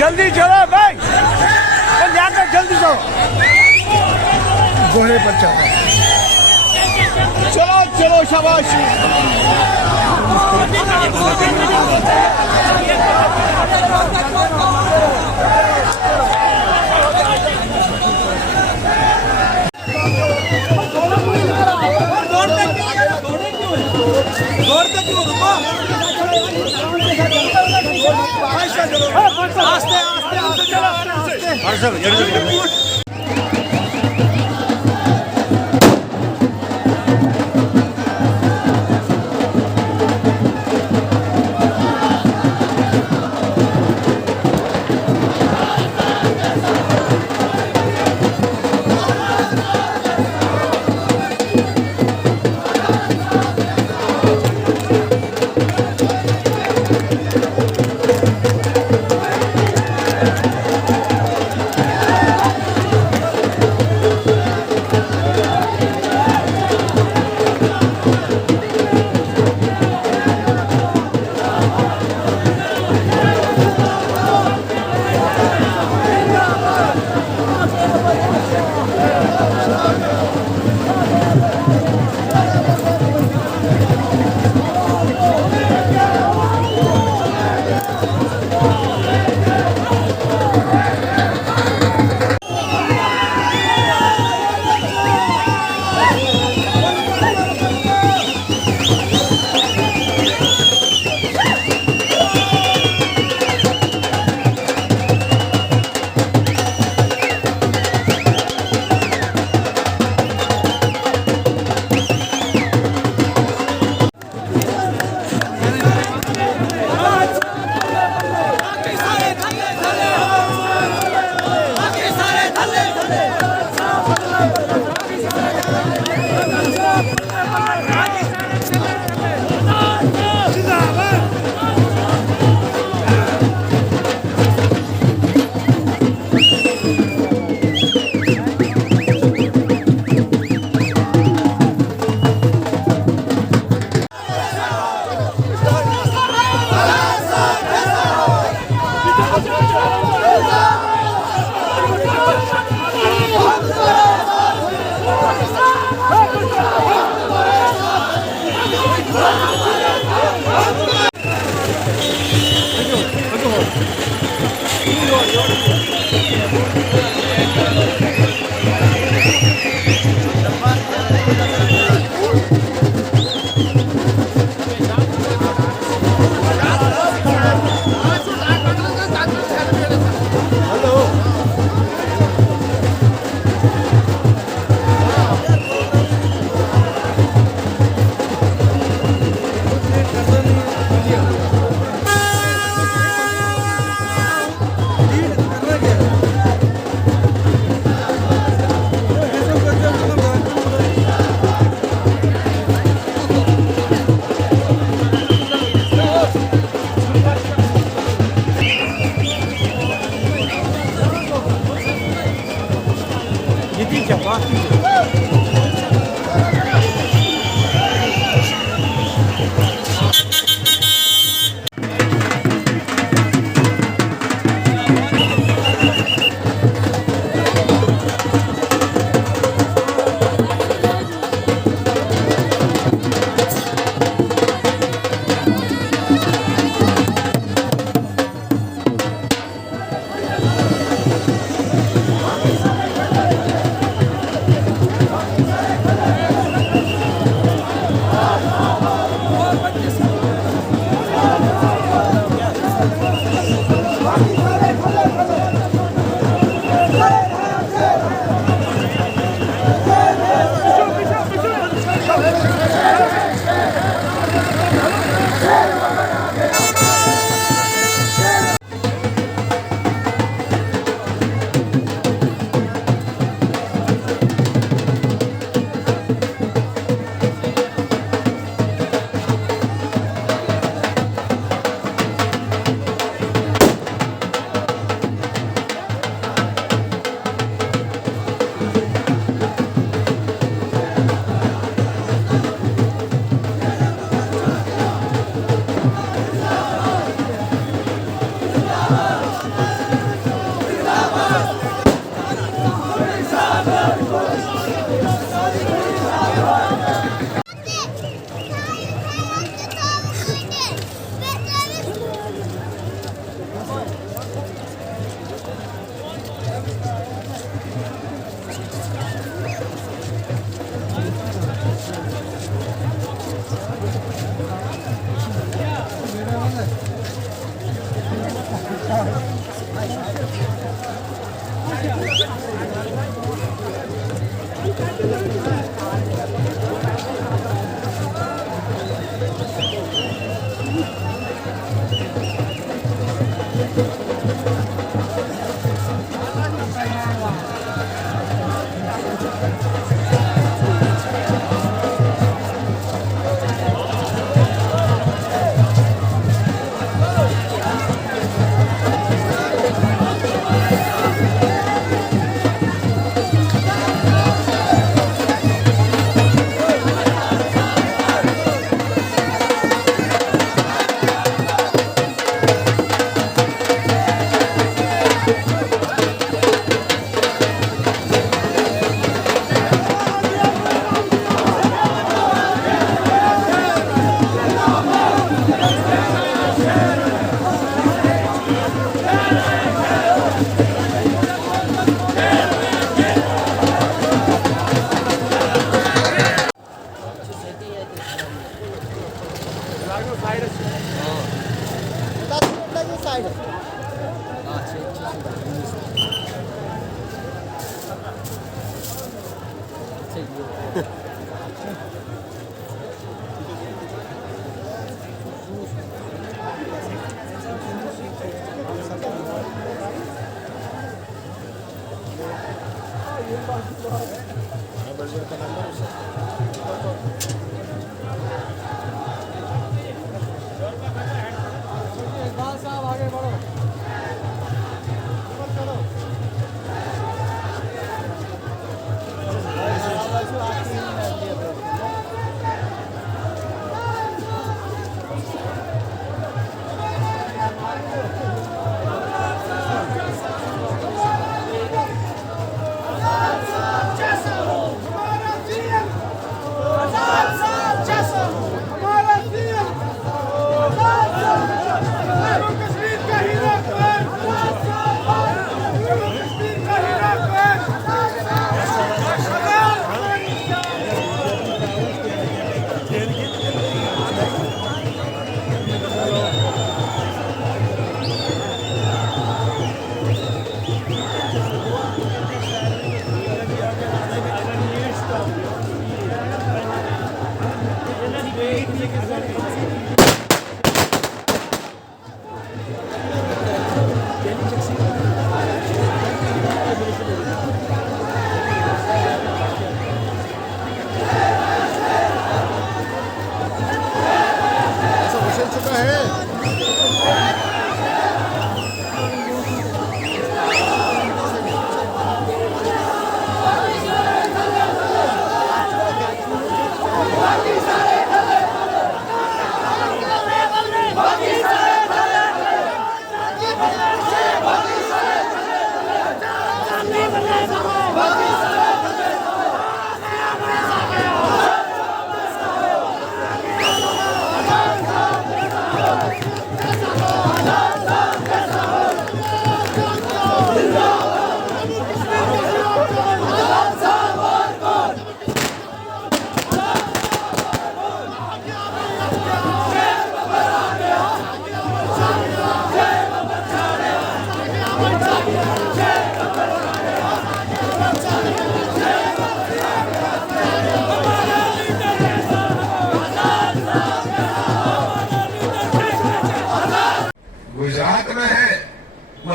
जल्दी चलो भाई, जाकर जल्दी चलो, घोड़े पर चलो, चलो चलो शाबाश। आस्ते आस्ते आस्ते चलो।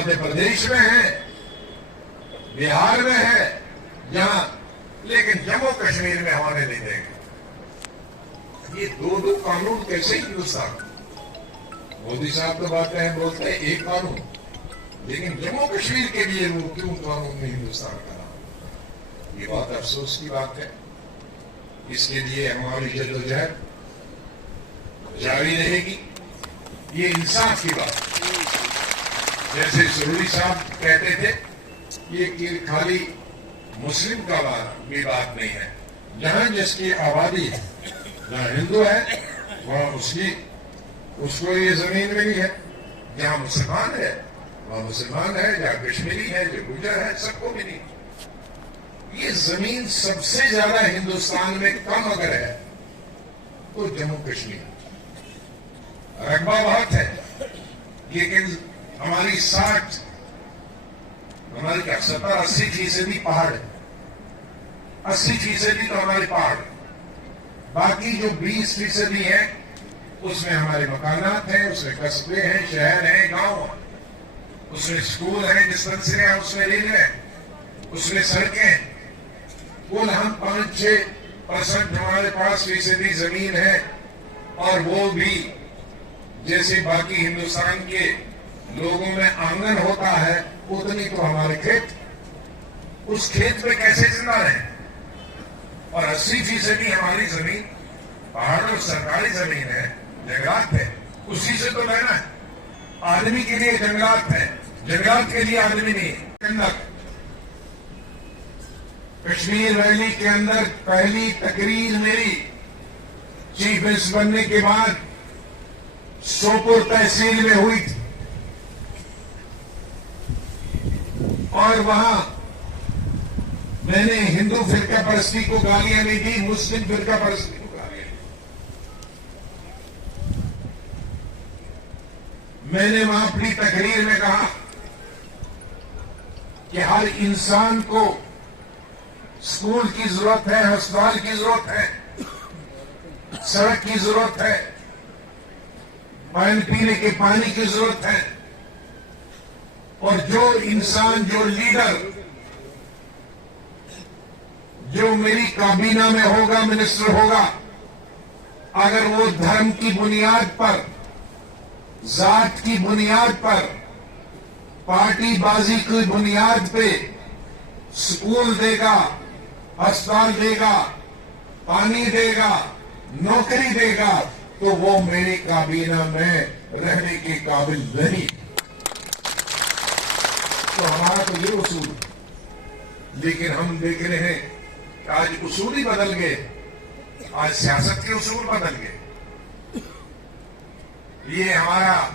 मध्य प्रदेश में है, बिहार में है, जहां, लेकिन जम्मू कश्मीर में होने नहीं देंगे। ये दो दो कानून कैसे हिंदुस्तान? मोदी साहब तो बातें हैं, बोलते हैं एक कानून, लेकिन जम्मू कश्मीर के लिए वो क्यों कानून में हिंदुस्तान का नाम? ये बहुत अफसोस की बात है। इसके लिए हमारी जद्दोजहद जारी रहेगी। ये इंसाफ की बात, जैसे सुरूरी साहब कहते थे, ये खाली मुस्लिम का भी बात नहीं है। जहां जिसकी आबादी है, जहां हिंदू है वहां उसको ये जमीन मिली है। जहां मुसलमान है वहां मुसलमान है, जहां कश्मीरी है, जो गुजर है, सबको मिली। ये जमीन सबसे ज्यादा हिंदुस्तान में कम अगर है तो जम्मू कश्मीर। रकबा बहुत है, लेकिन हमारी 70-80% पहाड़ है। 80% तो हमारे पहाड़, बाकी जो 20% है उसमें हमारे मकानात हैं, उसमें कस्बे हैं, शहर हैं, गांव हैं, उसमें स्कूल हैं, डिस्पेंसरी हैं, उसमें रेलवे है, उसमें सड़कें हैं। कुल हम 5-6% हमारे पास फीसदी जमीन है, और वो भी जैसे बाकी हिंदुस्तान के लोगों में आंगन होता है उतनी तो हमारे खेत, उस खेत पे कैसे जिंदा रहे? और 80% हमारी जमीन पहाड़ और सरकारी जमीन है, जंगलात है, उसी से तो रहना है। आदमी के लिए जंगलात है, जंगलात के लिए आदमी नहीं है। कश्मीर वैली के अंदर पहली तकरीर मेरी चीफ मिनिस्टर बनने के बाद सोपुर तहसील में हुई थी, और वहां मैंने हिंदू फिरका परस्ती को गालियां नहीं दी, मुस्लिम फिरका परस्ती को गालियां दी। मैंने वहां अपनी तकरीर में कहा कि हर इंसान को स्कूल की जरूरत है, अस्पताल की जरूरत है, सड़क की जरूरत है, पीने के पानी की जरूरत है। और जो इंसान, जो लीडर, जो मेरी काबीना में होगा, मिनिस्टर होगा, अगर वो धर्म की बुनियाद पर, जात की बुनियाद पर, पार्टीबाजी की बुनियाद पे स्कूल देगा, अस्पताल देगा, पानी देगा, नौकरी देगा, तो वो मेरी काबीना में रहने के काबिल नहीं। तो हमारा तो ये उसूल, लेकिन हम देख रहे हैं कि आज उसूल ही बदल गए, आज सियासत के उसूल बदल गए। ये हमारा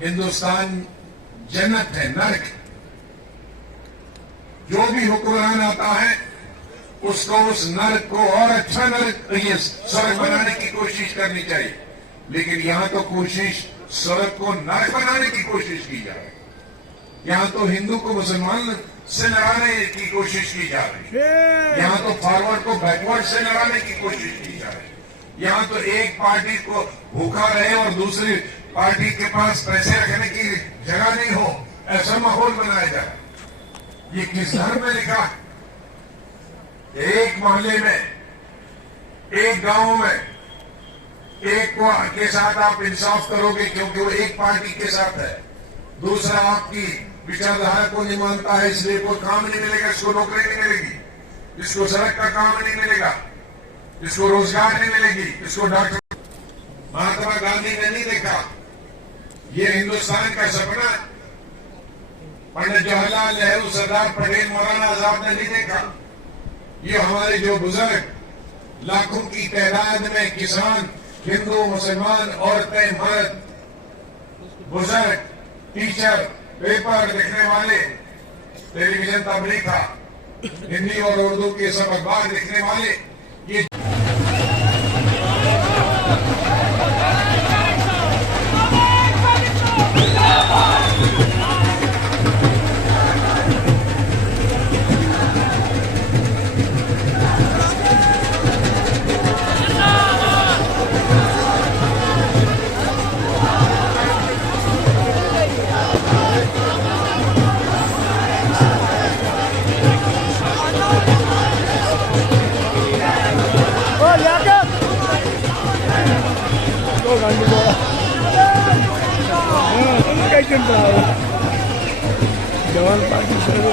हिंदुस्तान जन्नत है, नर्क। जो भी हुक्मरान आता है उसको उस नर्क को और अच्छा नर्क, ये स्वर्ग बनाने की कोशिश करनी चाहिए, लेकिन यहां तो कोशिश स्वर्ग को नर्क बनाने की कोशिश की जा रही है। यहां तो हिंदू को मुसलमान से लड़ाने की कोशिश की जा रही है, यहां तो फॉरवर्ड को बैकवर्ड से लड़ाने की कोशिश की जा रही है। यहां तो एक पार्टी को भूखा रहे और दूसरी पार्टी के पास पैसे रखने की जगह नहीं हो, ऐसा माहौल बनाया जाए। ये किस धर्म में लिखा है? एक मोहल्ले में, एक गांव में एक को के साथ आप इंसाफ करोगे क्योंकि वो एक पार्टी के साथ है, दूसरा आपकी विचारधारा को नहीं मानता है, इसलिए कोई काम नहीं मिलेगा, इसको नौकरी नहीं मिलेगी, इसको सड़क का काम नहीं मिलेगा, इसको रोजगार नहीं मिलेगी, इसको डॉक्टर। महात्मा गांधी ने नहीं देखा, ये हिंदुस्तान का सपना है। पंडित जवाहरलाल नेहरू, सरदार पटेल, मौलाना आजाद ने नहीं देखा। ये हमारे जो बुजुर्ग, लाखों की तादाद में किसान, हिंदू, मुसलमान, औरतें, मर्द, बुजुर्ग, टीचर, पेपर लिखने वाले, टेलीविजन तब नहीं था, हिंदी और उर्दू के सब अखबार लिखने वाले, ये काय चिंता जवान पार्टी सर्व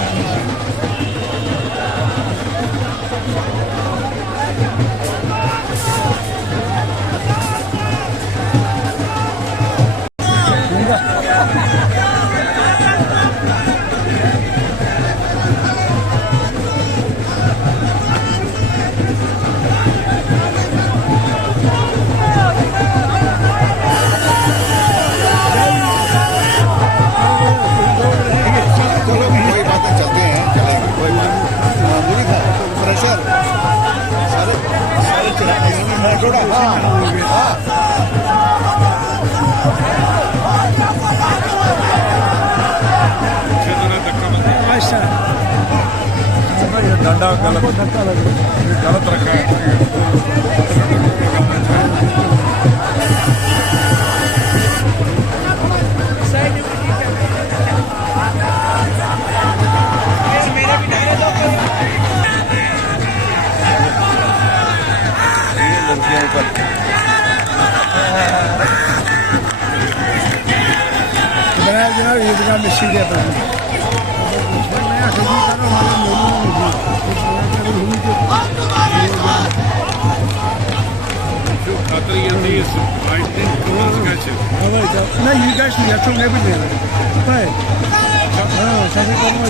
डंडा गलत रखा है। ईदगाह में सीधे ना ईदगाह नहीं अच्छा मैं भी ले रहा है हाँ सभी करना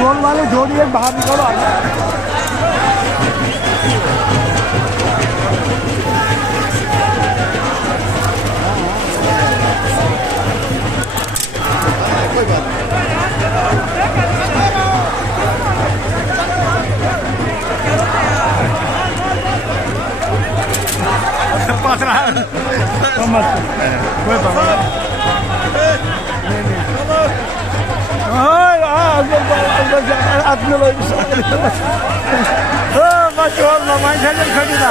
जोन वाले जोड़िए बाहर निकलो कोई बात कोई बात आदमी लोग बच्चों मामा चल खड़ी ना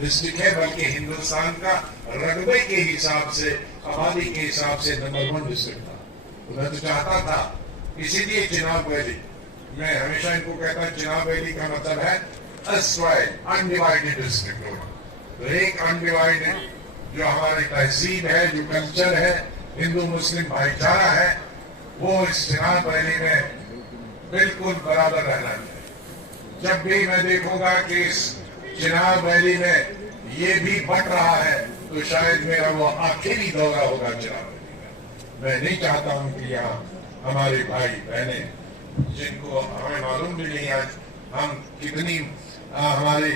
डिस्ट्रिक्ट है, बल्कि हिंदुस्तान का रकबे के हिसाब से, आबादी के हिसाब से नंबर 1 डिस्ट्रिक्ट था। तो मैं तो चाहता था, इसीलिए चिनाब वैली, मैं हमेशा इनको कहता चिनाब वैली का मतलब है अनडिवाइडेड डिस्ट्रिक्ट होना। तो एक अनडिवाइडेड जो हमारी तहजीब है, जो कल्चर है, हिंदू मुस्लिम भाईचारा है, वो इस चिनाब वैली में बिल्कुल बराबर रहना चाहिए। जब भी मैं देखूंगा कि इस चिनाब वैली में ये भी बढ़ रहा है तो शायद मेरा वो आखिरी दौरा होगा चिनाब वैली में। मैं नहीं चाहता हूं कि यहाँ हमारे भाई बहने जिनको हमें मालूम भी नहीं आज हम कितनी हमारे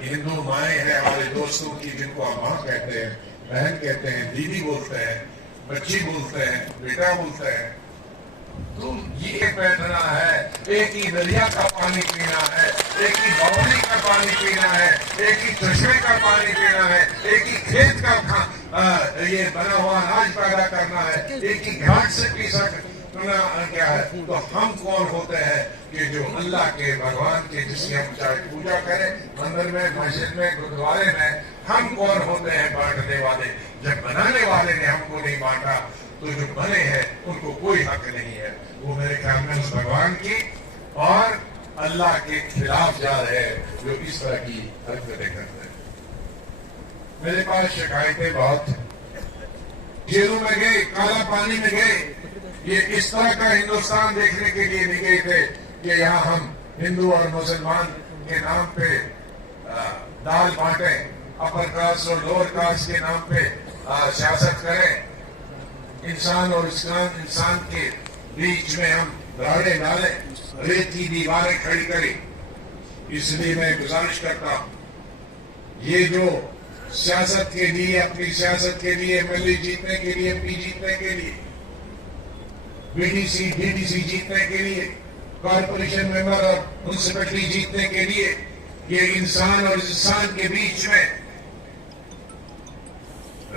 हिंदू माएँ हैं, हमारे दोस्तों की, जिनको हम माँ कहते हैं, बहन कहते हैं, दीदी बोलते हैं, बच्ची बोलते हैं, बेटा बोलते हैं, तो ये बैठना है, एक ही दरिया का पानी पीना है, एक ही बावली का पानी पीना है, एक ही चश्मे का पानी पीना है, एक ही खेत का ये बना हुआ अनाज पैदा करना है, एक ही घाट से पी सकना क्या है। तो हम कौन होते हैं कि जो अल्लाह के, भगवान के, जिसकी हम चाहे पूजा करें मंदिर में, मस्जिद में, गुरुद्वारे में, हम कौन होते हैं बांटने वाले। जब बनाने वाले ने हमको नहीं बांटा तो जो बने हैं उनको कोई हक नहीं है। वो मेरे ख्याल में उस भगवान की और अल्लाह के खिलाफ जा रहे हैं जो इस तरह की हरकतें करते हैं। मेरे पास शिकायतें बहुत, जेलों में गए, काला पानी में गए, ये इस तरह का हिंदुस्तान देखने के लिए नहीं गए थे कि यहाँ हम हिंदू और मुसलमान के नाम पे दाल बांटे, अपर कास्ट और लोअर कास्ट के नाम पे सियासत करें, इंसान और इंसान के बीच में हम राड़े डालें, रेत की दीवारें खड़ी करें। इसलिए मैं गुजारिश करता हूं, ये जो सियासत के लिए, अपनी सियासत के लिए, एमएलए जीतने के लिए, एमपी जीतने के लिए, बीडीसी डीडीसी जीतने के लिए, कॉर्पोरेशन मेंबर और म्युनिसिपैलिटी जीतने के लिए, ये इंसान और इंसान के बीच में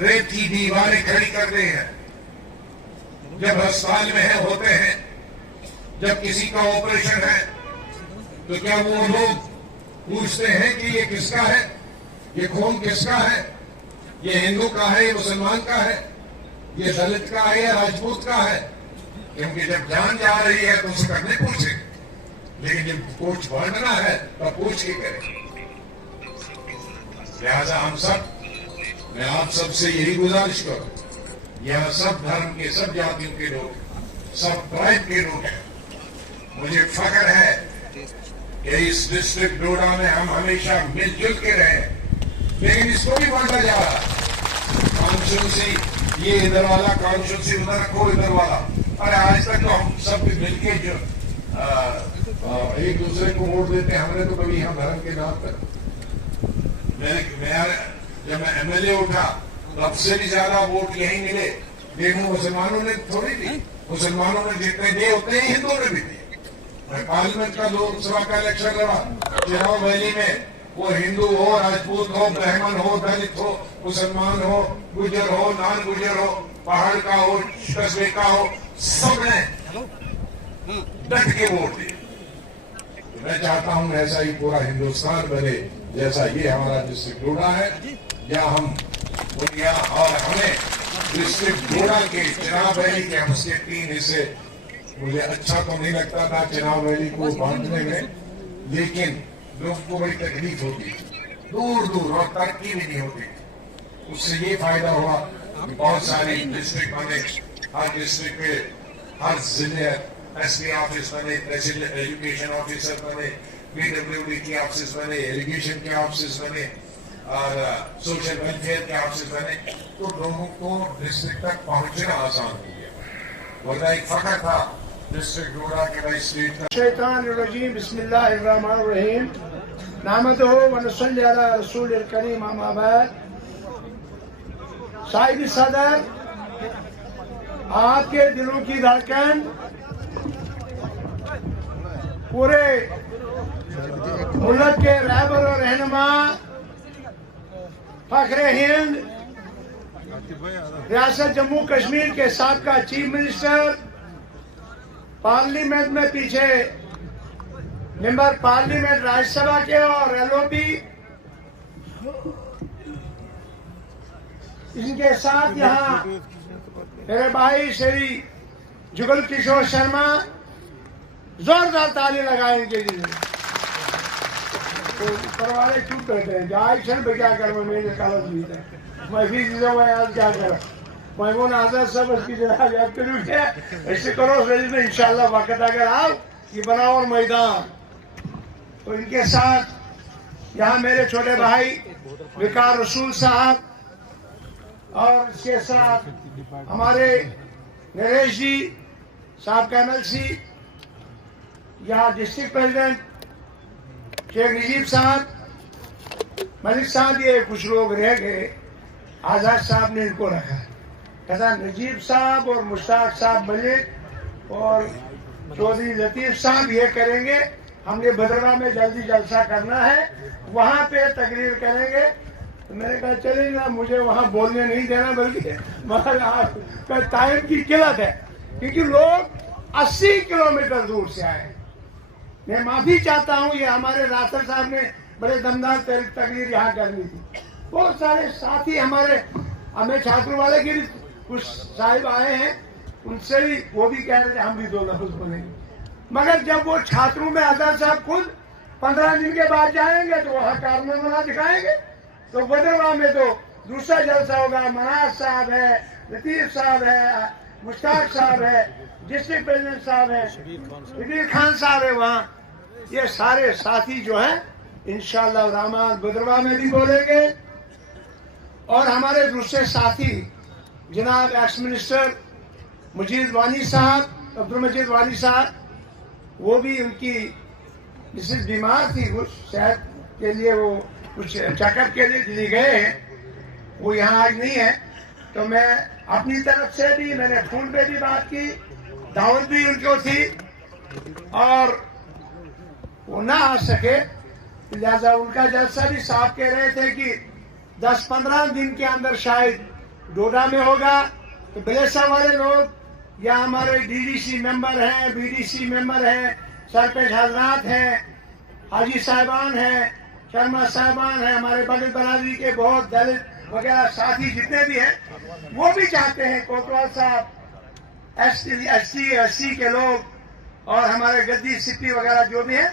रेत की दीवारें खड़ी करते हैं। जब अस्पताल में है, होते हैं, जब किसी का ऑपरेशन है, तो क्या वो लोग पूछते हैं कि ये किसका है, ये खून किसका है, ये हिंदू का है, ये मुसलमान का है, ये दलित का है या राजपूत का है? क्योंकि जब जान जा रही है तो उसे करने पूछे, लेकिन जब कुछ बढ़ना है तो पूछ के करें। लिहाजा हम सब, मैं आप सबसे यही गुजारिश करूं, यहाँ सब धर्म के, सब जातियों के लोग, सब ट्राइब के लोग हैं। मुझे फख्र है कि इस डिस्ट्रिक्ट डोडा में हम हमेशा मिलजुल के रहे, लेकिन इसको भी बांटा जा रहा है। कॉन्स्टिट्यूंसी ये इधर वाला, कॉन्स्टिट्यूंसी उधर रखो, इधर वाला। अरे आज तक तो हम सब मिलके जो एक दूसरे को वोट देते हैं, हमने तो कभी हम धर्म के नाम पर, जब मैं एमएलए उठा तब से भी ज्यादा वोट यही मिले, लेकिन मुसलमानों ने थोड़ी दी। मुसलमानों ने जितने दिए उतने ही हिंदुओं ने भी दिए। मैं पार्लियामेंट का, लोकसभा का इलेक्शन लड़ा, चिनाब वैली में, वो हिंदू हो, राजपूत हो, ब्राह्मण हो, दलित हो, मुसलमान हो, गुजर हो, नॉन गुजर हो, पहाड़ का हो, कस्बे का हो, सबने डट के वोट दिए। मैं चाहता हूं ऐसा ही पूरा हिंदुस्तान बने, जैसा ये हमारा डिस्ट्रिक्ट डोडा है, या हम दुनिया और हमें डिस्ट्रिक्ट डोडा के, चिनाब वैली के, हम उसके 3 हिस्से, मुझे अच्छा तो नहीं लगता था चिनाब वैली को बांटने में, लेकिन लोगों को बड़ी तकलीफ होती, दूर दूर, और तरक्की भी नहीं होती। उससे ये फायदा हुआ कि बहुत सारी डिस्ट्रिक्ट बने, हर डिस्ट्रिक्ट पे, हर जिले एसपी ऑफिस बने, तहसील एजुकेशन ऑफिसर बने, पीडब्ल्यूडी के ऑफिस बने, इरिगेशन के ऑफिस बने, और सोशल वेलफेयर के ऑफिस बने, तो लोगों को डिस्ट्रिक्ट तक पहुंचना आसान हो गया। वरना एक फख्र था डिस्ट्रिक्ट डोडा के भाई स्टेट का। शैतानिर्रजीम, बिस्मिल्लाहिर्रहमानिर्रहीम, नामदहु व नसल्ली अला रसूलिल करीम, अम्मा बाद। साहिब सदर, आपके दिलों की धड़कन, पूरे मुल्क के रहबर और रहनुमा, फख्र हिंद, रियासत जम्मू कश्मीर के साबका चीफ मिनिस्टर, पार्लियामेंट में पीछे मेंबर पार्लियामेंट राज्यसभा के और एलओपी, इनके साथ यहाँ मेरे भाई श्री जुगल किशोर शर्मा, जोरदार ताली लगाए इनके लिए। तो ऊपर वाले चुप रहते हैं जाए क्षण पे क्या कर मेरे कागज भी है मैं भी आज क्या कर मैं वो आजाद सब उसकी जनाब याद करूँ क्या ऐसे करो में इंशाल्लाह वक्त अगर आओ ये बनाओ और मैदान तो इनके साथ यहाँ मेरे छोटे भाई विकार रसूल साहब और इसके साथ हमारे नरेश जी साहब का MLC यहाँ डिस्ट्रिक्ट प्रेसिडेंट शेख नजीब साहब मलिक साहब ये कुछ लोग रह गए आजाद साहब ने इनको रखा कहता नजीब साहब और मुश्ताक साहब मलिक और चौधरी लतीफ साहब ये करेंगे हमने बदरवा में जल्दी जलसा करना है वहां पे तकरीर करेंगे तो मैंने कहा चलेगा मुझे वहां बोलने नहीं देना बल्कि टाइम की किल्लत है क्योंकि लोग 80 किलोमीटर दूर से आए मैं माफी चाहता हूं ये हमारे रासर साहब ने बड़े दमदार तकरीर यहाँ करनी थी बहुत सारे साथी हमारे हमें छात्रों वाले के कुछ साहिब आए हैं उनसे भी वो भी कह रहे थे हम भी 2 लफ्ज बोलेंगे मगर जब वो छात्रों में आजाद साहब खुद 15 दिन के बाद जाएंगे तो वहाँ कारनामा दिखाएंगे तो बदरवा में तो दूसरा जलसा होगा मनाज साहब है लतीफ साहब है मुश्ताक साहब है डिस्ट्रिक्ट प्रेसिडेंट साहब है शबीर खान साहब है वहाँ ये सारे साथी जो हैं इंशाअल्लाह रहमान बदरवा में भी बोलेंगे और हमारे दूसरे साथी जनाब एक्स मिनिस्टर मजीद वानी साहब अब्दुल मजीद वानी साहब वो भी उनकी मिसेज बीमार थी कुछ सेहत के लिए वो कुछ चेकअप के लिए दिल्ली गए हैं वो यहाँ आज नहीं है तो मैं अपनी तरफ से भी मैंने फोन पे भी बात की दावत भी उनको थी और वो ना आ सके लिहाजा उनका जलसा भी साफ कह रहे थे कि 10-15 दिन के अंदर शायद डोडा में होगा तो बलेसा वाले लोग या हमारे DDC मेंबर हैं BDC मेंबर हैं सरपंच हजरात हैं हाजी साहिबान हैं शर्मा साहिबान हैं हमारे बगल बरादरी के बहुत दलित वगैरह साथी जितने भी हैं वो भी चाहते हैं कोतवाल साहब SC के लोग और हमारे गद्दी सिटी वगैरह जो भी है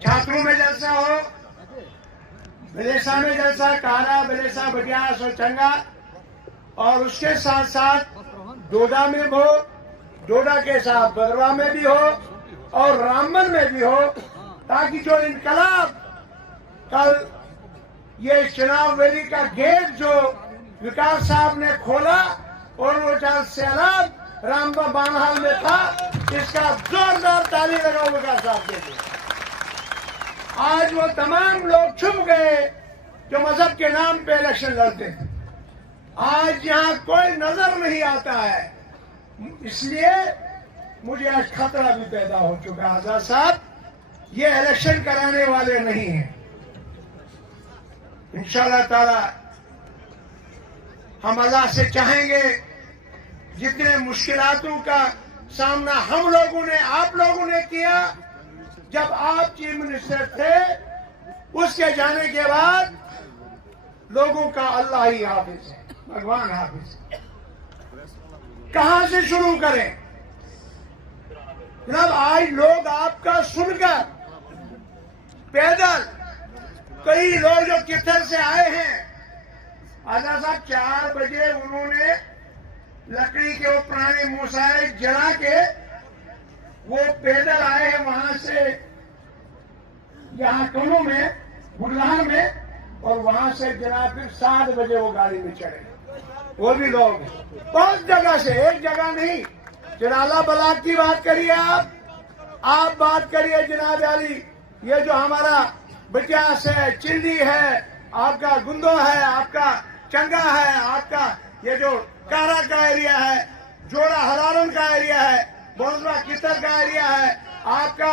छात्रों में जलसा हो बलेसा में जलसा कारा बलेसा बटियास और चंगा और उसके साथ साथ डोडा में हो डोडा के साथ बदरवा में भी हो और रामबन में भी हो ताकि जो इनकलाब कल ये चुनाव वैली का गेट जो विकास साहब ने खोला और वो चार सैलाब रामबन बानहाल में था इसका जोरदार ताली लगाओ विकास साहब के लिए आज वो तमाम लोग छुप गए जो मजहब के नाम पे इलेक्शन लड़ते हैं आज यहाँ कोई नजर नहीं आता है इसलिए मुझे आज खतरा भी पैदा हो चुका है आजाद साहब ये इलेक्शन कराने वाले नहीं हैं इंशाअल्लाह ताला हम अल्लाह से चाहेंगे जितने मुश्किलातों का सामना हम लोगों ने आप लोगों ने किया जब आप चीफ मिनिस्टर थे उसके जाने के बाद लोगों का अल्लाह ही हाफिज है भगवान हाफिज कहां से शुरू करें जनाब आज लोग आपका सुनकर पैदल कई लोग जो किथर से आए हैं आजाद साहब 4 बजे उन्होंने लकड़ी के वो पुराने मूसाए जला के वो पैदल आए हैं वहां से यहाँ कमों में बुढ़लान में और वहां से जनाब फिर 7 बजे वो गाड़ी में चढ़े वो भी लोग बहुत जगह से एक जगह नहीं जनाला बलाक की बात करिए आप बात करिए जनाब अली ये जो हमारा बटियास है चिल्ली है आपका गुंदो है आपका चंगा है आपका ये जो कारा का एरिया है जोड़ा हरारन का एरिया है बोजवा कितर का एरिया है आपका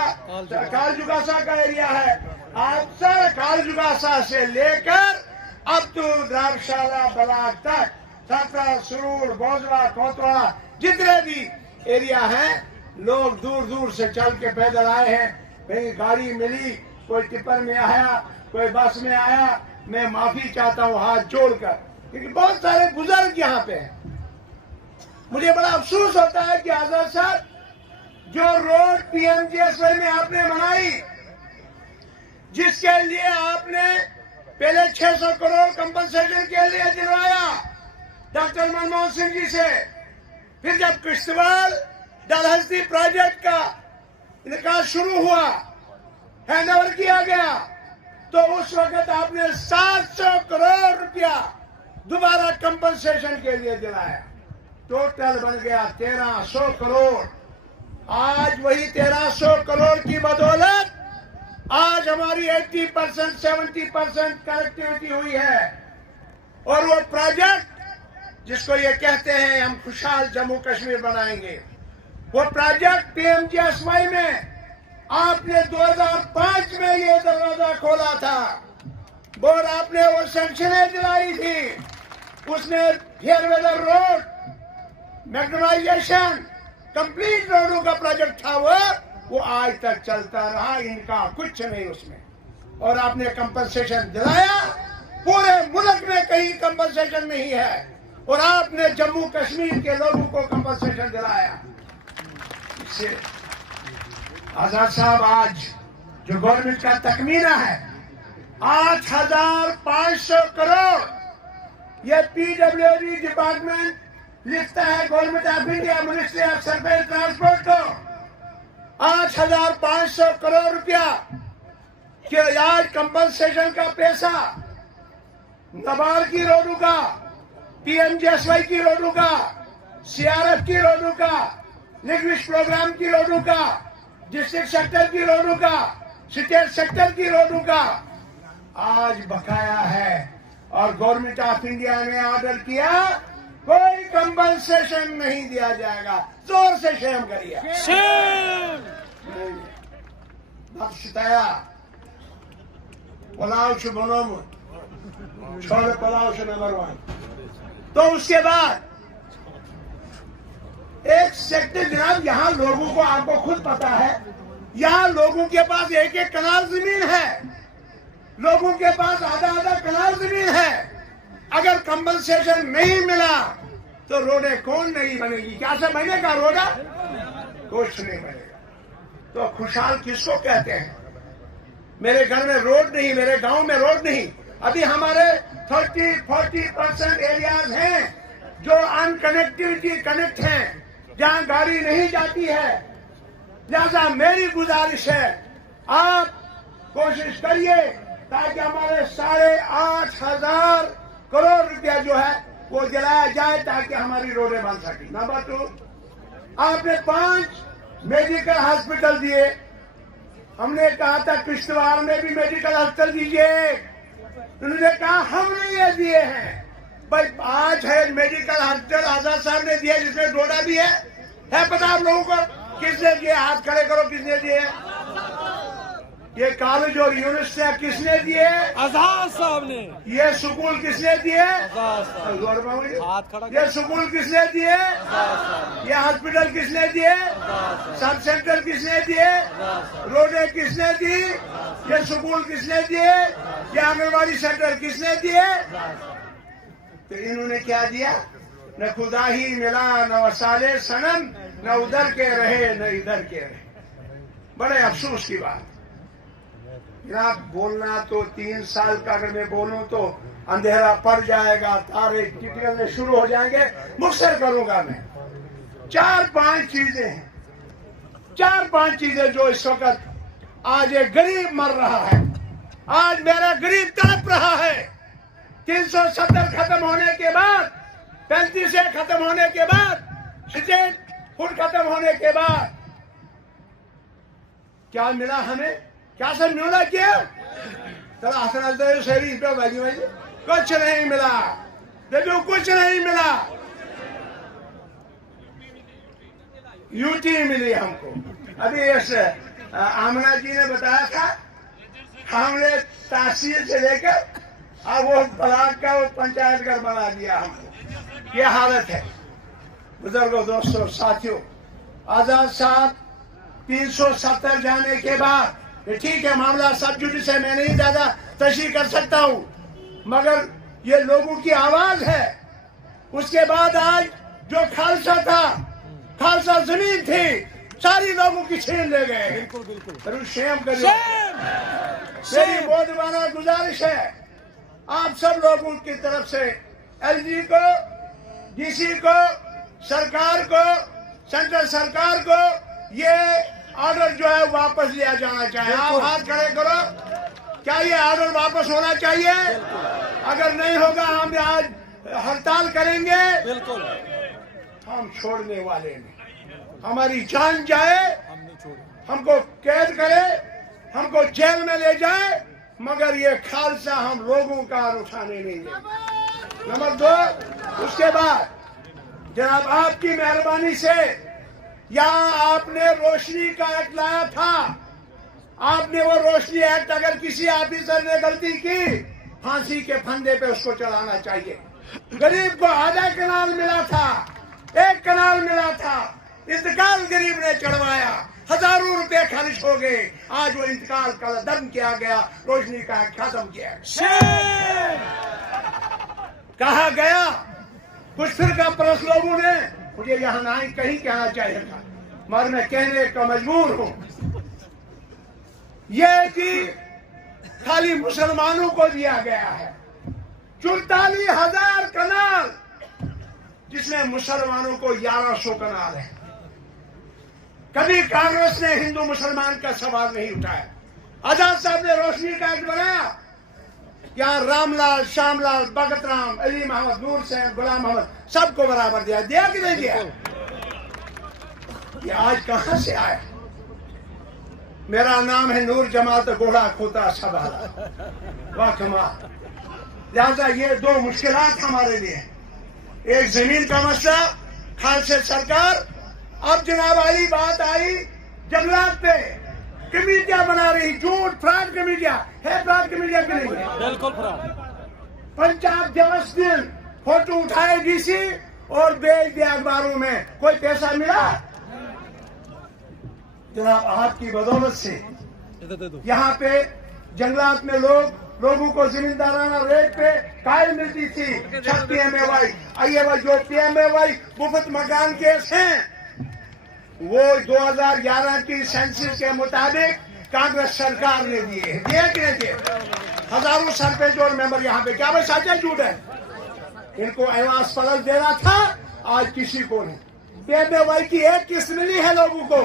कालजुगासा का एरिया है आप सर कालजुगासा से लेकर अब तो द्राक्षाला बलाक तक सत्रा सुरूर बोजवा कोतवा जितने भी एरिया हैं लोग दूर दूर से चल के पैदल आए हैं कहीं गाड़ी मिली कोई टिप्पर में आया कोई बस में आया मैं माफी चाहता हूँ हाथ जोड़कर क्योंकि बहुत सारे बुजुर्ग यहाँ पे हैं मुझे बड़ा अफसोस होता है कि आजाद साहब जो रोड PMGSY में आपने बनाई जिसके लिए आपने पहले 600 करोड़ कंपनसेशन के लिए दिलवाया डॉक्टर मनमोहन सिंह जी से, फिर जब किश्तवाड़ डलहस्ती प्रोजेक्ट का इनका शुरू हुआ, हैंडओवर किया गया, तो उस वक्त आपने 700 करोड़ रुपया दोबारा कंपनसेशन के लिए दिलाया। टोटल बन गया 1300 करोड़। आज वही 1300 करोड़ की बदौलत आज हमारी 80% 70% कनेक्टिविटी हुई है। और वो प्रोजेक्ट जिसको ये कहते हैं हम खुशहाल जम्मू कश्मीर बनाएंगे, वो प्रोजेक्ट PMGSY में आपने 2005 में ये दरवाजा खोला था और आपने वो सैंक्शनें दिलाई थी। उसमें फेयरवेदर रोड मैग्नेटाइजेशन कंप्लीट रोडों का प्रोजेक्ट था वो आज तक चलता रहा, इनका कुछ नहीं उसमें। और आपने कंपनसेशन दिलाया, पूरे मुल्क में कहीं कंपनसेशन नहीं है और आपने जम्मू कश्मीर के लोगों को कंपनसेशन दिलाया। इससे आजाद साहब, आज जो गवर्नमेंट का तखमीना है 8500 करोड़ ये PWD डिपार्टमेंट लिखता है government of India ministry of surface transport को 8500 करोड़ रुपया के आज कंपनसेशन का पैसा नबार्ड की रोडों का, PMGSY की रोडों का, CRF की रोडों का, लिंग्विश प्रोग्राम की रोडों का, डिस्ट्रिक्ट सेक्टर की रोडों का, स्टेट सेक्टर की रोडों का आज बकाया है। और गवर्नमेंट ऑफ इंडिया ने ऑर्डर किया कोई कंपनसेशन नहीं दिया जाएगा। जोर से शेम करिए, बख्शताया पलाव शुभनोम छोड़ पलाव से नंबर 1। तो उसके बाद एक सेक्टर जनाब, यहाँ लोगों को आपको खुद पता है, यहाँ लोगों के पास एक एक कनाल जमीन है, लोगों के पास आधा आधा कनाल जमीन है। अगर कंपनसेशन नहीं मिला तो रोडें कौन नहीं बनेगी? क्या सब बनेगा रोड? कुछ नहीं बनेगा। तो खुशहाल किसको कहते हैं? मेरे घर में रोड नहीं, मेरे गांव में रोड नहीं। अभी हमारे 30-40% एरियाज हैं जो अनकनेक्टिविटी कनेक्ट हैं, जहां गाड़ी नहीं जाती है। लिहाजा मेरी गुजारिश है, आप कोशिश करिए ताकि हमारे 8,500 करोड़ रुपया जो है वो दिलाया जाए ताकि हमारी रोडें बन सके। नंबर 2, आपने 5 मेडिकल हॉस्पिटल दिए। हमने कहा था किश्तवाड़ में भी मेडिकल हॉस्पिटल दीजिए, उन्होंने कहा हमने ये दिए हैं। भाई आज है मेडिकल हॉस्पिटल आजाद साहब ने दिया, जिसमें डोडा भी है पता आप लोगों को? किसने दिए? हाथ खड़े करो, किसने दिए? ये कॉलेज और यूनिवर्सिटियां किसने दिए? आजाद साहब ने। ये स्कूल किसने दिए? आजाद साहब। ये स्कूल किसने दिए? ये हॉस्पिटल किसने दिए? सब सेंटर किसने दिए? रोडें किसने दी? ये स्कूल किसने दिए? ये आंगनबाड़ी सेंटर किसने दिए? तो इन्होंने क्या दिया? न खुदा ही मिला, न वसाले सनम, न उधर के रहे न इधर के रहे। बड़े अफसोस की बात। जनाब बोलना तो 3 साल का अगर मैं बोलूं तो अंधेरा पड़ जाएगा, तारे टिकलने शुरू हो जाएंगे। मुख्तर करूंगा मैं। 4-5 चीजें हैं, 4-5 चीजें जो इस वक्त आज एक गरीब मर रहा है, आज मेरा गरीब तड़प रहा है। 370 खत्म होने के बाद, 35 खत्म होने के बाद, स्टेट फूड खत्म होने के बाद क्या मिला हमें? क्या सब मिला? क्या चलो हसन शहरी पे भाई कुछ नहीं मिला, देखो कुछ नहीं मिला। यूटी मिली हमको। अभी ऐसे आमना जी ने बताया था, हमने तहसील से लेकर अब वो ब्लॉक का वो पंचायत घर बना दिया हमको। ये हालत है बुजुर्गों, दोस्तों, साथियों। आजाद साहब 370 जाने के बाद, ठीक है मामला सब जुडिस है, मैं नहीं ज्यादा तशरीह कर सकता हूं, मगर ये लोगों की आवाज है। उसके बाद आज जो खालसा था, खालसा जमीन थी, सारी लोगों की छीन ले गए। बिल्कुल बिल्कुल फिर शेम करिए। मेरी बहुत बड़ा गुजारिश है आप सब लोगों की तरफ से, एलजी को, डीसी को, सरकार को, सेंट्रल सरकार को ये ऑर्डर जो है वापस लिया जाना चाहिए। आप हाथ खड़े करो, क्या ये ऑर्डर वापस होना चाहिए? अगर नहीं होगा हम आज हड़ताल करेंगे। बिल्कुल हम छोड़ने वाले नहीं, हमारी जान जाए, हम नहीं छोड़ेंगे। हमको कैद करे, हमको जेल में ले जाए, मगर ये खालसा हम लोगों का उठाने नहीं देंगे। नंबर 2, उसके बाद जनाब आपकी मेहरबानी से यहाँ आपने रोशनी का एक्ट लाया था। आपने वो रोशनी एक्ट अगर किसी ऑफिसर ने गलती की, फांसी के फंदे पे उसको चलाना चाहिए। गरीब को आधा कनाल मिला था, 1 कनाल मिला था, इंतकाल गरीब ने चढ़वाया, हजारों रुपए खर्च हो गए, आज वो इंतकाल का दम किया गया, रोशनी का खत्म किया। कहा गया कुछ फिरका परस्त लोगों ने, मुझे यहाँ नहीं कहीं कहना चाहिए था मगर मैं कहने का मजबूर हूं, यह कि खाली मुसलमानों को दिया गया है 44,000 कनाल, जिसमें मुसलमानों को 1100 कनाल है। कभी कांग्रेस ने हिंदू मुसलमान का सवाल नहीं उठाया। आजाद साहब ने रोशनी का एक्ट बनाया, यहाँ रामलाल, श्यामलाल, भगत राम, अली मोहम्मद, नूर सैन, गुलाम मोहम्मद सबको बराबर दिया कि नहीं दिया? ये आज कहां से आया? मेरा नाम है नूर जमात घोड़ा खोता सवाल, वाह कमाल। लिहाजा ये 2 मुश्किलात हमारे लिए, एक जमीन का मसला, खालसा सरकार। अब जनाब वाली बात आई जंगलात पे, कमेटियां बना रही, झूठ फ्रॉड कमेटियां है, फ्रॉड कमेटियां की नहीं है, बिल्कुल फ्रॉड। पंचायत दिवस दिन फोटो उठाए डीसी और बेच दिया अखबारों में, कोई पैसा मिला? जनाब आपकी बदौलत से यहाँ पे जंगलात में लोगों को जमींदाराना रेट पे कायल मिलती थी। PMAY आइए जो PMAY मुफ्त मकान केस हैं वो 2011 की सेंसस के मुताबिक कांग्रेस सरकार ने दिए कि नहीं दिए? हजारों सरपंच और मेंबर यहाँ पे, क्या भाई सच है झूठ है? इनको एडवांस प्लस देना था, आज किसी को नहीं। PMAY की 1 किस्त मिली है लोगों को,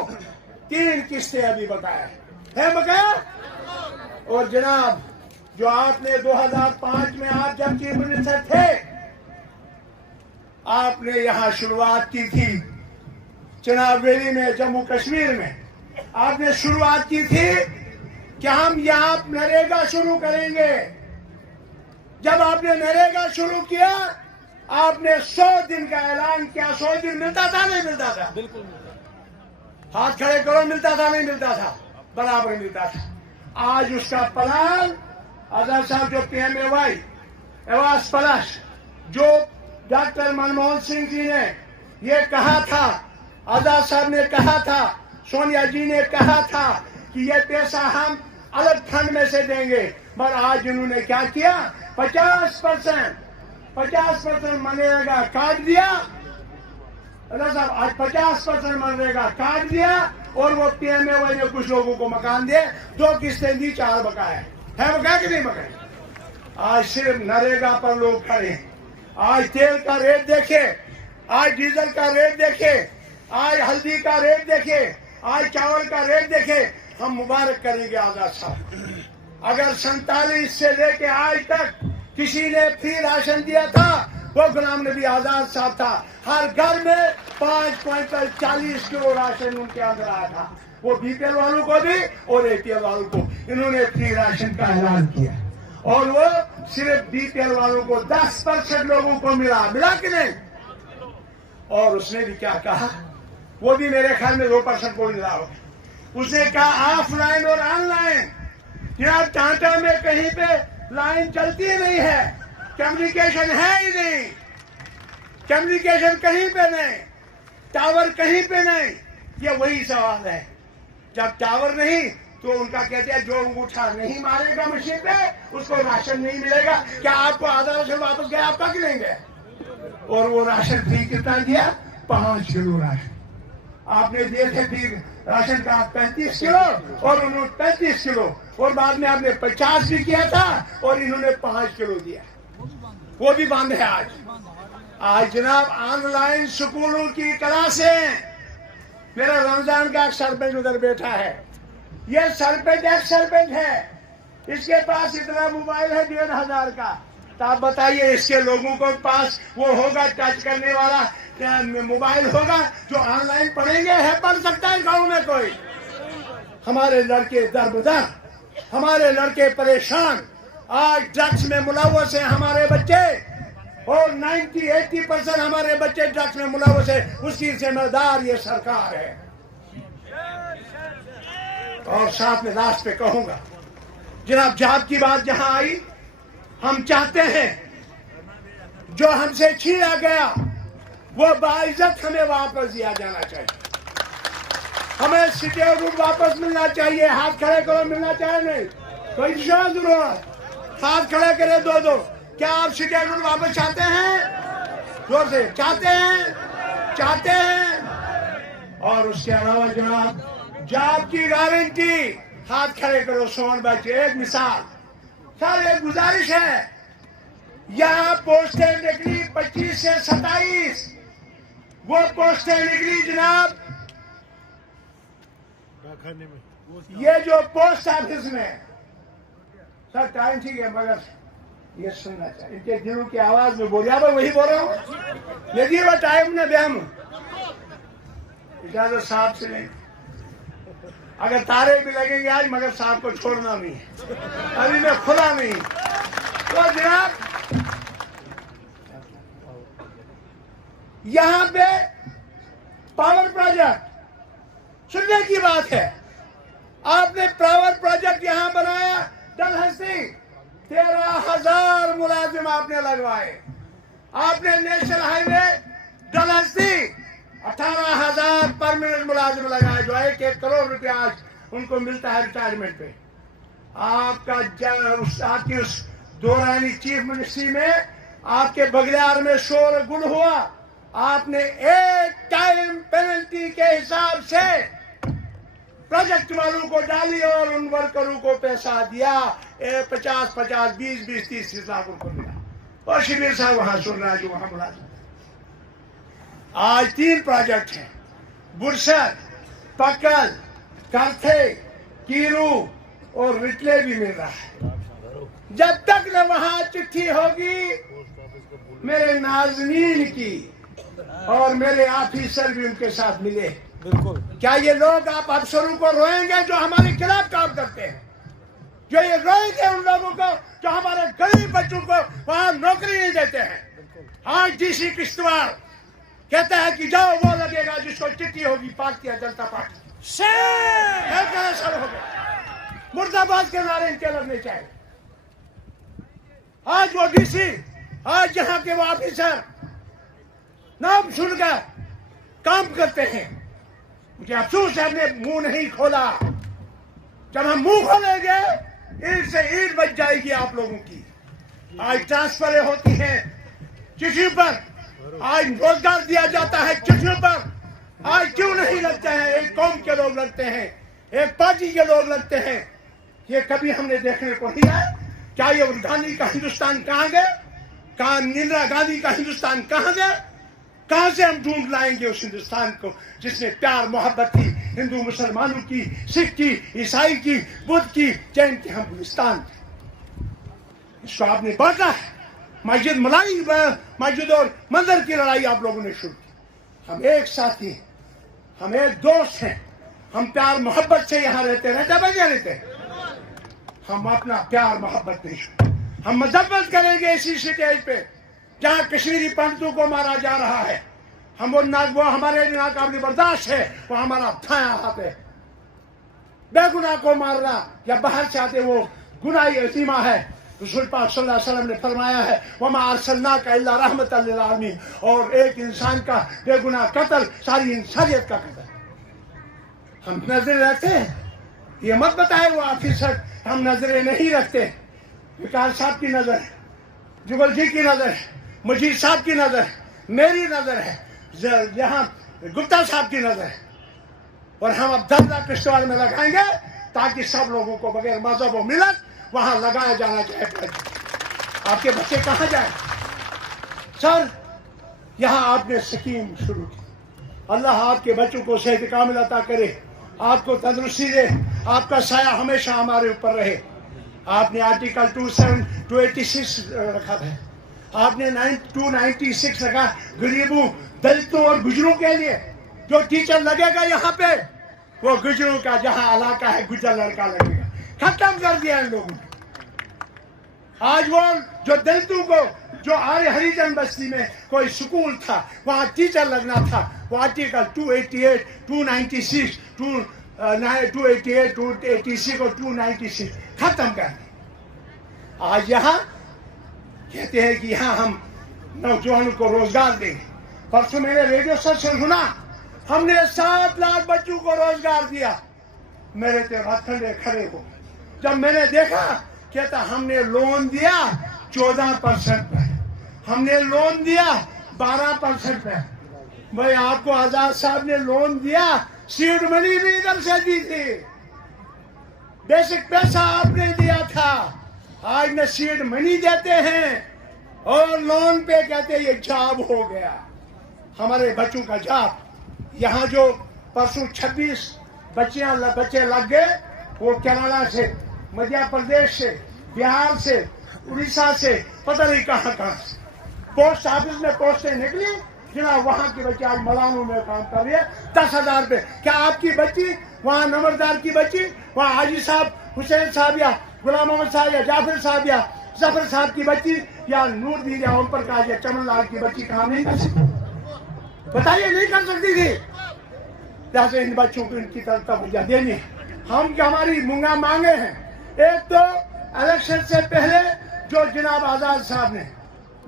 3 किस्तें अभी बकाया है बकाया। और जनाब जो आपने 2005 में आप जब चीफ मिनिस्टर थे, आपने यहां शुरुआत की थी चनाब वैली में, जम्मू कश्मीर में आपने शुरुआत की थी कि हम यहां नरेगा शुरू करेंगे। जब आपने नरेगा शुरू किया, आपने 100 दिन का ऐलान किया। 100 दिन मिलता था नहीं मिलता था? बिल्कुल हाथ खड़े करो, मिलता था नहीं मिलता था? बराबर मिलता था। आज उसका प्लान आजाद साहब जो PMAY एवास प्लस जो डॉक्टर मनमोहन सिंह जी ने ये कहा था, आजाद साहब ने कहा था, सोनिया जी ने कहा था कि ये पैसा हम अलग फंड में से देंगे, मगर आज इन्होंने क्या किया? 50% मनरेगा काट दिया। साहब आज 50% मनरेगा काट दिया और वो PMAY ने कुछ लोगों को मकान दिए, 2 किस्तें दी, 4 बकाया है बकाया कि नहीं बकाया? आज सिर्फ नरेगा पर लोग खड़े हैं। आज तेल का रेट देखे, आज डीजल का रेट देखे, आज हल्दी का रेट देखे, आज चावल का रेट देखे। हम मुबारक करेंगे आजाद साहब। अगर 47 से लेके आज तक किसी ने फ्री राशन दिया था, वो गुलाम नबी आजाद साहब था। हर घर में 5 क्विंटल 40 किलो राशन उनके अंदर आया था। वो BPL वालों को भी और APL वालों को इन्होंने फ्री राशन का ऐलान किया, और वो सिर्फ BPL वालों को 10% लोगों को मिला कि नहीं? और उसने भी क्या कहा, वो भी मेरे ख्याल में 2% को मिला होगा। उसने कहा ऑफलाइन और ऑनलाइन, यहाँ टाटा में कहीं पे लाइन चलती ही नहीं है, कम्युनिकेशन है ही नहीं, कम्युनिकेशन कहीं पे नहीं, टावर कहीं पे नहीं। ये वही सवाल है, जब टावर नहीं तो उनका कहते हैं जो अंगूठा नहीं मारेगा मशीन पे उसको राशन नहीं मिलेगा। क्या आपको आधा राशन वापस गया आपका कि नहीं गया? और वो राशन फ्री कितना दिया? 5 किलो राशन। आपने दिए थे फिर राशन कार्ड 35 किलो और उन्होंने 35 किलो और बाद में आपने 50 भी किया था और इन्होंने 5 किलो दिया, वो भी बंद है आज जनाब ऑनलाइन स्कूलों की क्लासें। मेरा रमजान का सरपंच उधर बैठा है, ये सरपंच एक सरपंच है, इसके पास इतना मोबाइल है 1500 का, तो आप बताइए इसके लोगों को पास वो होगा टच करने वाला मोबाइल होगा जो ऑनलाइन पढ़ेंगे? है पढ़ सकता है गाँव में कोई? हमारे लड़के दर-बदर, हमारे लड़के परेशान, आज ड्रग्स में मुलव्वस है हमारे बच्चे और 90-80% हमारे बच्चे ड्रग्स में मुलव्वस है, उसकी जिम्मेदार ये सरकार है। और साथ में लास्ट पे कहूंगा जनाब जात की बात जहां आई, हम चाहते हैं जो हमसे छीना गया वो बाइज्जत हमें वापस दिया जाना चाहिए, हमें सिक्योर रूट वापस मिलना चाहिए। हाथ खड़े करो, मिलना चाहिए नहीं कोई जरूरत, हाथ खड़े करे दो। क्या आप सिक्योर रूट वापस चाहते हैं? जोर से चाहते हैं। और उसके अलावा जनाब जॉब की गारंटी, हाथ खड़े करो सोन बच्चे। एक मिसाल सर, एक गुजारिश है, यहाँ पोस्टें निकली 25 से 27, वो पोस्टें निकली जनाब ये जो पोस्ट ऑफिस में, सर टाइम ठीक है मगर ये सुनना चाहिए, इनके दिलों की आवाज में बोलिया वही बोल रहा हूँ, लेकिन वो टाइम ने ब्याम इजाजत साहब से नहीं, अगर तारे भी लगेंगे आज मगर साहब को छोड़ना नहीं है, अभी मैं खुला नहीं। तो जनाब यहां पे पावर प्रोजेक्ट सुनने की बात है, आपने पावर प्रोजेक्ट यहां बनाया डलहस्ती, 13,000 मुलाजिम आपने लगवाए, आपने नेशनल हाईवे डलहस्ती 18,000 परमानेंट मुलाजिम लगाए जो 1-1 करोड़ रुपया आज उनको मिलता है रिटायरमेंट पे। आपकी उस दौरानी चीफ मिनिस्ट्री में आपके बगलियार में शोर गुल हुआ, आपने एक टाइम पेनल्टी के हिसाब से प्रोजेक्ट वालों को डाली और उन वर्करों को पैसा दिया, 50-50, 20-20, 30 लाख उनको मिला। और शिविर साहब वहां सुन रहा है जो वहां मुलाजिम। आज 3 प्रोजेक्ट हैं, बुरसर, पक्कल, करथे, कीरू और रिटले भी मिल रहा है। जब तक न वहां चिट्ठी होगी मेरे नाज़नीन की और मेरे ऑफिसर भी उनके साथ मिले, बिल्कुल। क्या ये लोग आप अफसरों को रोएंगे जो हमारे खिलाफ काम करते हैं? जो ये रोएंगे उन लोगों को जो हमारे गरीब बच्चों को वहां नौकरी नहीं देते हैं? आज डीसी किश्तवाड़ कहता है कि जाओ वो लगेगा जिसको चिट्ठी होगी भारतीय जनता पार्टी से। हो गया, मुर्दाबाद के नारे इनके लगने चाहिए। आज वो डीसी, आज यहाँ के वो ऑफिसर नाम सुनकर काम करते हैं। मुझे अफसोस है हमने मुंह नहीं खोला, जब हम मुंह खोलेंगे ईंट से ईंट बच जाएगी आप लोगों की। आज ट्रांसफरें होती हैं चिट्ठी पर, आज रोजगार दिया जाता है चिट्ठियों पर, आज क्यों नहीं लगते हैं? एक कौम के लोग लगते हैं, एक पार्टी के लोग लगते हैं, ये कभी हमने देखने को नहीं आया। क्या ये गांधी का हिंदुस्तान कहां गए? कहां इंदिरा गांधी का हिंदुस्तान कहां गए? कहां से हम ढूंढ लाएंगे उस हिंदुस्तान को जिसमें प्यार मोहब्बत थी, हिंदू मुसलमानों की, सिख की, ईसाई की, बुद्ध की, जैन की, हम हिंदुस्तान। इसको आपने बांटा है, मस्जिद और मंदिर की लड़ाई आप लोगों ने शुरू की। हम एक साथी हैं, हम एक दोस्त हैं, हम प्यार मोहब्बत से यहाँ रहते हैं। हम अपना प्यार मोहब्बत नहीं, हम मजब्बत करेंगे इसी स्टेज पे जहाँ कश्मीरी पंडितों को मारा जा रहा है। हम वो हमारे नाकाबिल बर्दाश्त है, वो हमारा थाया हाथ है। बेगुनाह को मारना या बाहर से आते वो गुनाही अजीमा है। रसूल पाक सल्लल्लाहु अलैहि वसल्लम ने फरमाया है वमा अरसलनाका इल्ला रहमतल लिल आलमीन, और एक इंसान का बेगुनाह कत्ल सारी इंसानियत का कत्ल। हम नजर रखते हैं, ये मत बताए वो ऑफिसर हम नजरें नहीं रखते। विकास साहब की नजर है, जुगल जी की नजर है, मजीद साहब की नजर है, मेरी नजर है, यहाँ गुप्ता साहब की नजर है, और हम अब धरना किश्तवाड़ में लगाएंगे ताकि सब लोगों को बगैर मजहब और मिलत वहां लगाया जाना चाहिए। आपके बच्चे कहां जाए सर? यहां आपने स्कीम शुरू की, अल्लाह आपके बच्चों को सेहत कामिल अता करे, आपको तंदुरुस्ती दे, आपका साया हमेशा हमारे ऊपर रहे। आपने आर्टिकल 286 रखा था, आपने 296 रखा गरीबों, दलितों और गुजरों के लिए। जो टीचर लगेगा यहाँ पे वो गुजरों का जहाँ इलाका है गुजर लड़का लगेगा। खत्म कर दिया इन लोगों ने। आज वो जो दलितों को, जो आर्य हरिजन बस्ती में कोई स्कूल था वहां टीचर लगना था, वो आर्टिकल 288, 296, 288, 286 और 296 खत्म कर दी। आज यहाँ कहते हैं कि यहाँ हम नौजवानों को रोजगार देंगे। परसों मैंने रेडियो से सुना, हमने 7 लाख बच्चों को रोजगार दिया। मेरे तो हथकंडे खड़े हो जब मैंने देखा। कहता हमने लोन दिया 14% पे, हमने लोन दिया 12% पे। भाई आपको आजाद साहब ने लोन दिया, सीड मनी भी इधर से दी थी, बेसिक पैसा आपने दिया था। आज में सीड मनी देते हैं और लोन पे कहते हैं ये जॉब हो गया, हमारे बच्चों का जॉब। यहाँ जो परसों 26 बच्चे लग गए, वो कनाडा से, मध्य प्रदेश से, बिहार से, उड़ीसा से, पता नहीं कहाँ से पोस्ट ऑफिस में पोस्टें निकली। जिना वहां की बच्ची आज मलानों में काम कर रही है 10,000 पे। क्या आपकी बच्ची वहां नंबरदार की बच्ची वहां हाजी साहब, हुसैन साहब या गुलाम मोहम्मद साहब या जाफर साहब या जफर साहब की बच्ची या नूरदीन या ओम प्रकाश या चमन लाल की बच्ची काम नहीं कर सकती? बताइए, नहीं कर सकती थी। जैसे इन बच्चों को इनकी तरफ तवज्जो देनी है। हम हमारी मूंगा मांगे हैं। एक तो इलेक्शन से पहले जो जनाब आजाद साहब ने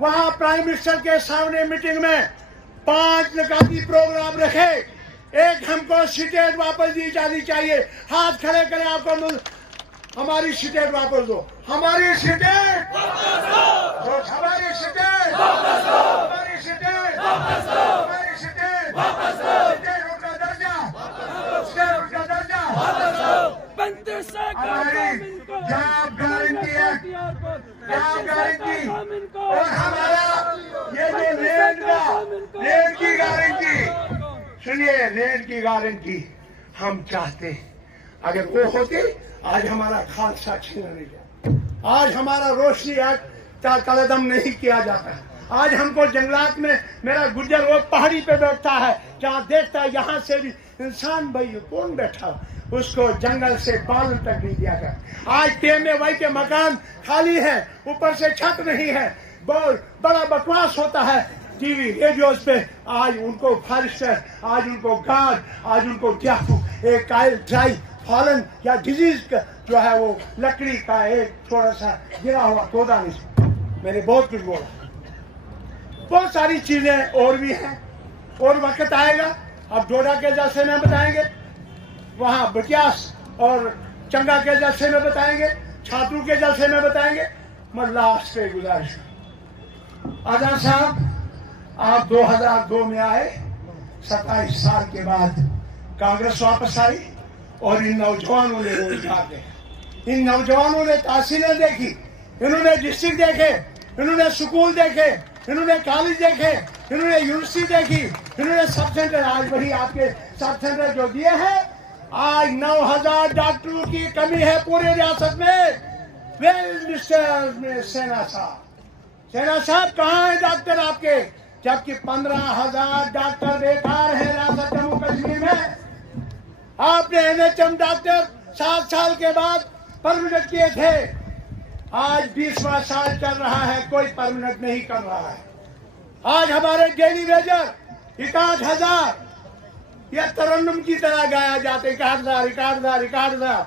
वहां प्राइम मिनिस्टर के सामने मीटिंग में 5 निकाती प्रोग्राम रखे। एक, हमको सीटें वापस दी जानी चाहिए। हाथ खड़े करें, आपको हमारी सीटें वापस दो, हमारी सीटें, हमारी सीटें, हमारी सीटें, हमारी सीटें, स्टेट का दर्जा, स्टेट का दर्जा, हमारी जॉब गारंटी है, जॉब गारंटी। और हमारा ये जो रेंट की गारंटी, सुनिए, रेंट की गारंटी हम चाहते हैं। अगर वो होती, आज हमारा खालसा छीना नहीं जाता, आज हमारा रोशनी एक्ट का कदम नहीं किया जाता। आज हमको जंगलात में, मेरा गुजर वो पहाड़ी पे बैठता है, जहाँ देखता है यहाँ से भी इंसान भाई कौन बैठा, उसको जंगल से बालू तक नहीं दिया गया। आज टेमे वाई के मकान खाली है, ऊपर से छत नहीं है, बहुत बड़ा बकवास होता है टीवी रेडियोस पे। आज उनको फॉरेस्टर, आज उनको गार्ड, आज उनको एक काइल ड्राई फॉलन या डिजीज जो है वो लकड़ी का एक थोड़ा सा गिरा हुआ पौधा नहीं। मैंने बहुत कुछ बोला, बहुत सारी चीजें और भी हैं, और वक्त आएगा। अब डोडा के जलसे में बताएंगे, वहां बटियास और चंगा के जलसे में बताएंगे, छात्रों के जलसे में बताएंगे। मैं लास्ट पे गुजारिश, आजाद साहब आप 2002 में आए, 27 साल के बाद कांग्रेस वापस आई और इन नौजवानों ने रोजगार देखा, इन नौजवानों ने तहसीलें देखी, इन्होंने डिस्ट्रिक्ट देखे, इन्होंने स्कूल देखे, इन्होंने कॉलेज देखे, इन्होंने यूनिवर्सिटी देखी, इन्होंने सब सेंटर, आज वही आपके सब सेंटर जो दिए हैं। आज 9,000 डॉक्टरों की कमी है पूरे रियासत में। वेल मिनिस्टर में सेना साहब कहाँ है डॉक्टर आपके? जबकि 15,000 डॉक्टर बेकार है रियासत जम्मू कश्मीर में। आपने NHM डॉक्टर 7 साल के बाद परमिनेंट किए थे, आज 20वां साल चल रहा है, कोई परमिनेंट नहीं कर रहा है। आज हमारे डेली वेजर 61,000 यह तरन्नुम की तरह गाया जाते, 61,000।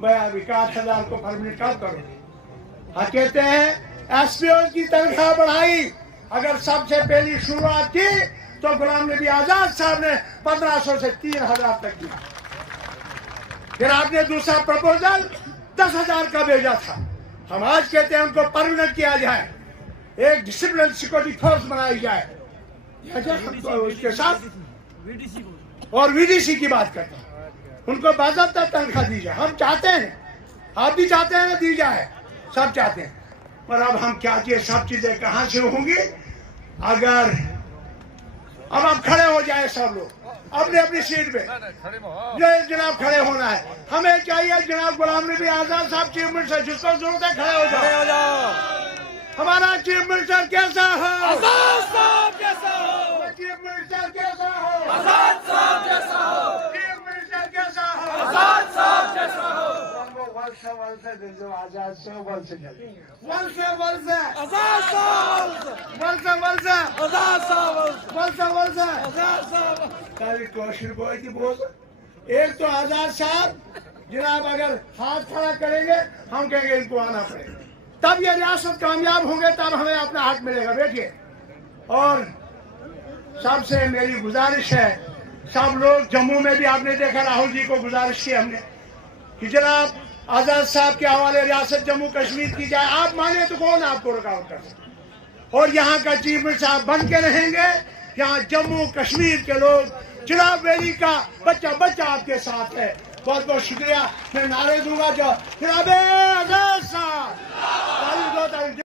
मैं अब 61,000 को परमिनेंट कब करूंगी? कहते हैं एसपीओ की तनख्वाह बढ़ाई। अगर सबसे पहली शुरुआत की तो गुलाम नबी आजाद साहब ने 1,500 से 3,000 तक दिया। फिर आपने दूसरा प्रपोजल 10,000 का भेजा था। हम आज कहते हैं उनको परमानेंट किया जाए, एक डिसिप्लिन सिक्योरिटी फोर्स बनाई जाए, उसके साथ और वीडीसी की बात करता हूँ, उनको बाज़ाब्ता तनख्वाह दी जाए। हम चाहते हैं, आप भी चाहते हैं दी जाए, सब चाहते हैं, पर अब हम क्या किए, सब चीजें कहाँ से होंगी अगर अब आप खड़े हो जाए सब लोग अपनी अपनी सीट पे। जनाब खड़े होना है, हमें चाहिए जनाब गुलाम नबी आजाद साहब चीफ मिनिस्टर, जिसको जरूरत है खड़े हो जाओ। हमारा चीफ मिनिस्टर कैसा हो? आजाद साहब जैसा हो। चीफ मिनिस्टर कैसा हो? आजाद साहब जैसा हो। चीफ मिनिस्टर कैसा हो? आजाद साहब जैसा हो। वलसे जो आजाद से वलसे वलसे वलसे आजाद साहब वलसे वलसे आजाद साहब वलसे वलसे आजाद साहब। तारी कोशिश को की बोल, एक तो आजाद साहब जनाब अगर हाथ खड़ा करेंगे हम कहेंगे इनको आना पड़ेगा, तब ये रियासत कामयाब होंगे, तब हमें अपना हक मिलेगा। बैठिए। और सबसे मेरी गुजारिश है, सब लोग जम्मू में भी आपने देखा राहुल जी को गुजारिश की हमने कि जनाब आजाद साहब के हवाले रियासत जम्मू कश्मीर की जाए। आप माने तो कौन आपको रुकावट कर सकते? और यहाँ का चीफ मिनिस्टर साहब बन के रहेंगे, यहाँ जम्मू कश्मीर के लोग जनाब वैली का बच्चा बच्चा आपके साथ है। बहुत बहुत शुक्रिया। मैं नारे दूंगा जो जनाब आजाद साहब